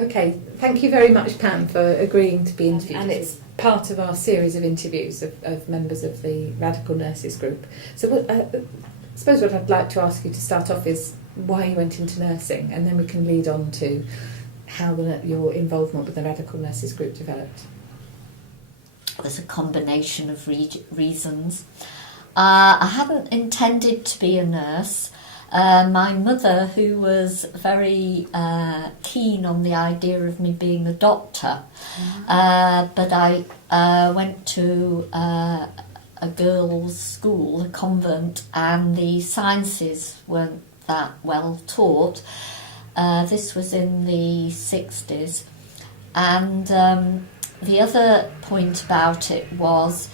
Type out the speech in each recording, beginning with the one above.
Okay, thank you very much, Pam, for agreeing to be interviewed. And it's part of our series of interviews of members of the Radical Nurses group. So I suppose what I'd like to ask you to start off is why you went into nursing, and then we can lead on to how your involvement with the Radical Nurses group developed. It was a combination of reasons. I hadn't intended to be a nurse. My mother, who was very keen on the idea of me being a doctor, but I went to a girls' school, a convent, and the sciences weren't that well taught. This was in the 60s, and the other point about it was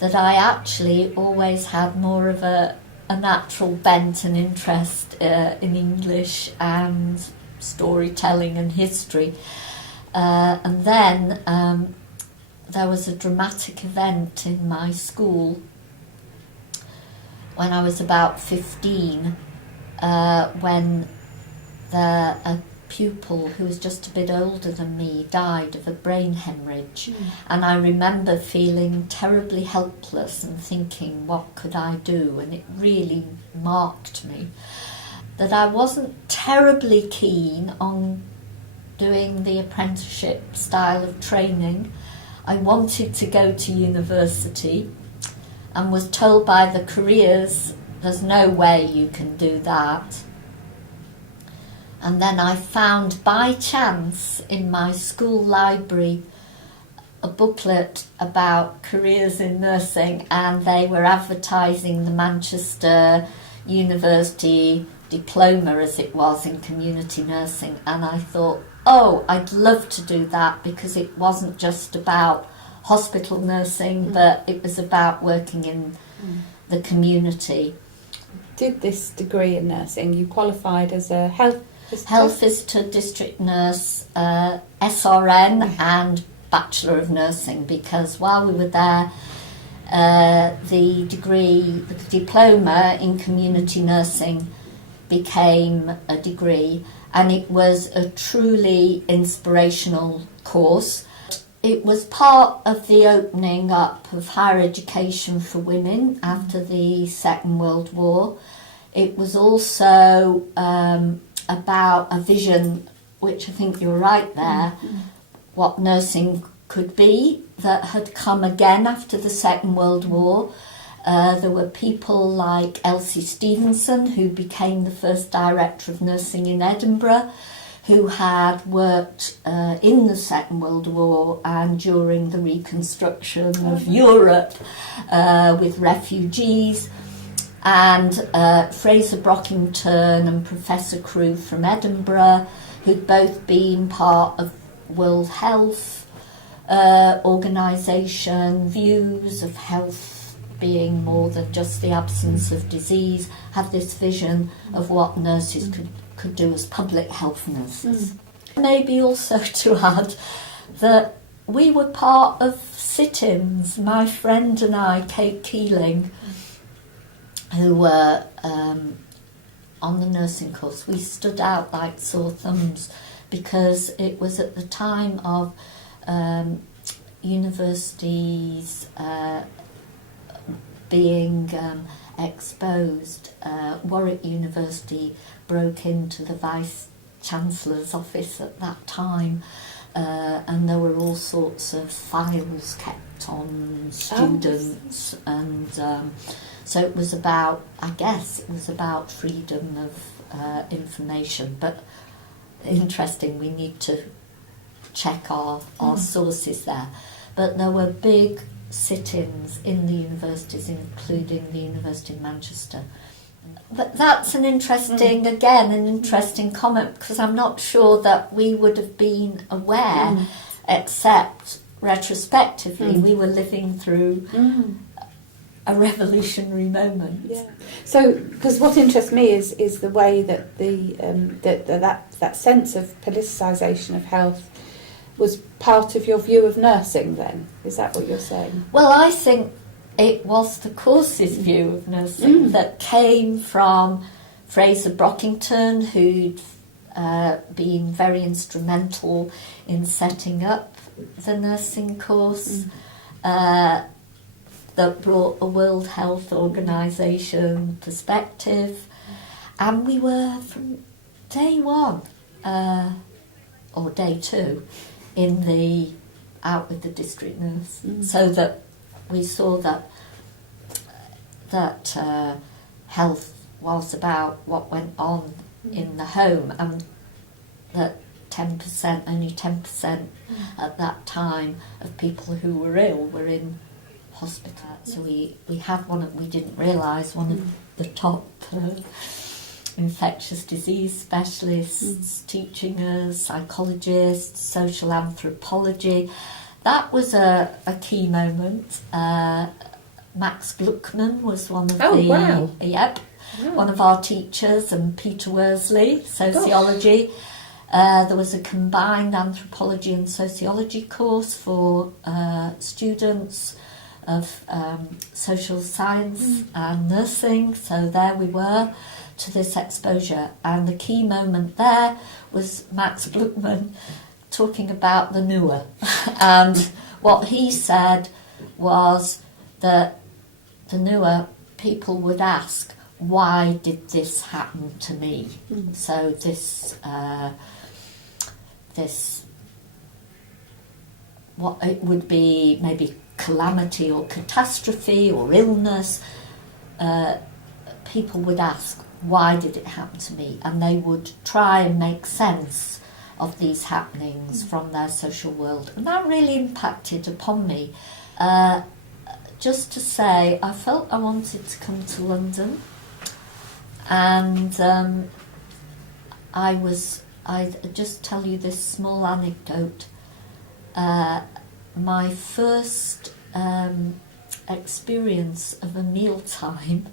that I actually always had more of a natural bent and interest in English and storytelling and history. And then there was a dramatic event in my school when I was about 15, when a pupil who was just a bit older than me died of a brain hemorrhage. And I remember feeling terribly helpless and thinking, what could I do? And it really marked me that I wasn't terribly keen on doing the apprenticeship style of training. I wanted to go to university and was told by the careers, there's no way you can do that. And then I found by chance in my school library a booklet about careers in nursing, and they were advertising the Manchester University diploma, as it was, in community nursing. And I thought, oh, I'd love to do that, because it wasn't just about hospital nursing, but it was about working in the community. Did this degree in nursing, you qualified as a health visitor, district nurse, SRN and Bachelor of Nursing, because while we were there, the diploma in community nursing became a degree, and it was a truly inspirational course. It was part of the opening up of higher education for women after the Second World War. It was also about a vision, which I think you're right there, what nursing could be, that had come again after the Second World War. There were people like Elsie Stevenson, who became the first director of nursing in Edinburgh, who had worked in the Second World War and during the reconstruction of Europe with refugees. And Fraser Brockington and Professor Crewe from Edinburgh, who'd both been part of World Health Organisation, views of health being more than just the absence of disease, had this vision of what nurses could do as public health nurses. Maybe also to add that we were part of sit-ins. My friend and I, Kate Keeling, who were on the nursing course, we stood out like sore thumbs, because it was at the time of universities being exposed. Warwick University broke into the Vice-Chancellor's office at that time, and there were all sorts of files kept on students, and so it was about, I guess, it was about freedom of information. But interesting, we need to check our sources there. But there were big sit-ins in the universities, including the University of Manchester. But that's an interesting, again, an interesting comment, because I'm not sure that we would have been aware, except retrospectively, we were living through a revolutionary moment. Yeah. So, because what interests me is the way that that sense of politicisation of health was part of your view of nursing. Then, is that what you're saying? Well, I think it was the course's view of nursing that came from Fraser Brockington, who'd been very instrumental in setting up the nursing course, that brought a World Health Organization perspective, and we were from day one or day two out with the district nurse, so that we saw that health was about what went on in the home, and that only 10% at that time of people who were ill were in hospital. So we didn't realise one of the top infectious disease specialists teaching us, psychologists, social anthropology. That was a key moment. Max Gluckman was one of one of our teachers, and Peter Worsley, sociology. There was a combined anthropology and sociology course for students of social science and nursing. So there we were to this exposure, and the key moment there was Max Gluckman talking about the NUA. And what he said was that the NUA people would ask, why did this happen to me? So this what it would be, maybe calamity or catastrophe or illness, people would ask, why did it happen to me? And they would try and make sense of these happenings from their social world. And that really impacted upon me. Just to say, I felt I wanted to come to London, and I'd just tell you this small anecdote. My first experience of a mealtime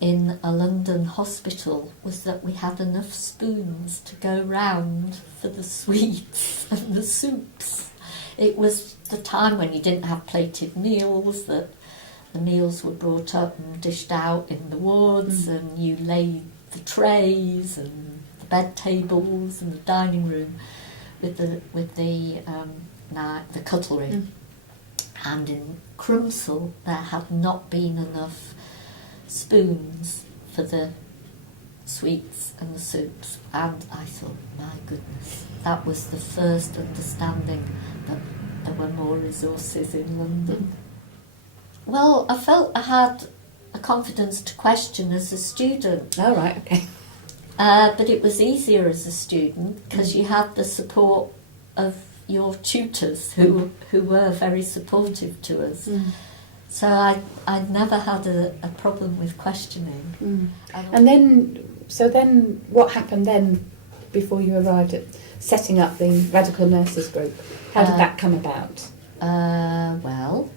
in a London hospital was that we had enough spoons to go round for the sweets and the soups. It was the time when you didn't have plated meals, that the meals were brought up and dished out in the wards, and you laid the trays and the bed tables and the dining room with the cutlery. And in Crumpsall there had not been enough spoons for the sweets and the soups, and I thought, my goodness, that was the first understanding that there were more resources in London. Well, I felt I had a confidence to question as a student. Oh, right, okay. But it was easier as a student because you had the support of your tutors who were very supportive to us. So I'd never had a problem with questioning. And then what happened then before you arrived at setting up the Radical Nurses Group? How did that come about? Well,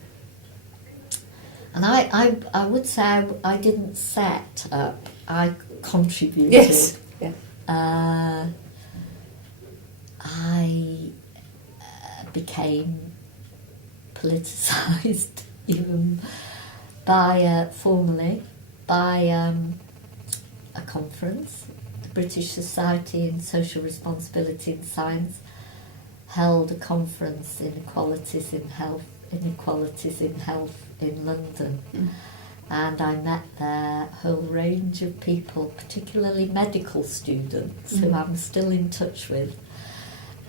and I would say I didn't set up, I contributed. Yes. Yeah. I became politicised even formally by a conference. The British Society in Social Responsibility in Science held a conference, Inequalities in Health in London. And I met there a whole range of people, particularly medical students who I'm still in touch with,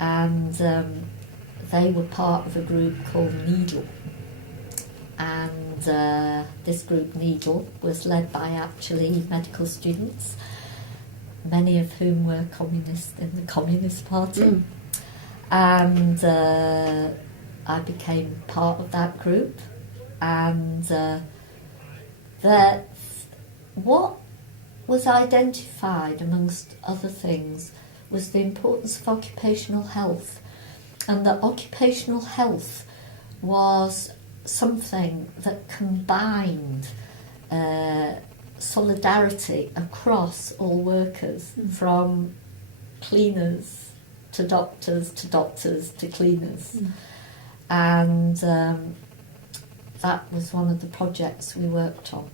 and they were part of a group called Needle. And this group, Needle, was led by actually medical students, many of whom were communists in the Communist Party. And I became part of that group, and what was identified, amongst other things, was the importance of occupational health, and that occupational health was something that combined solidarity across all workers, from cleaners to doctors to cleaners. And that was one of the projects we worked on.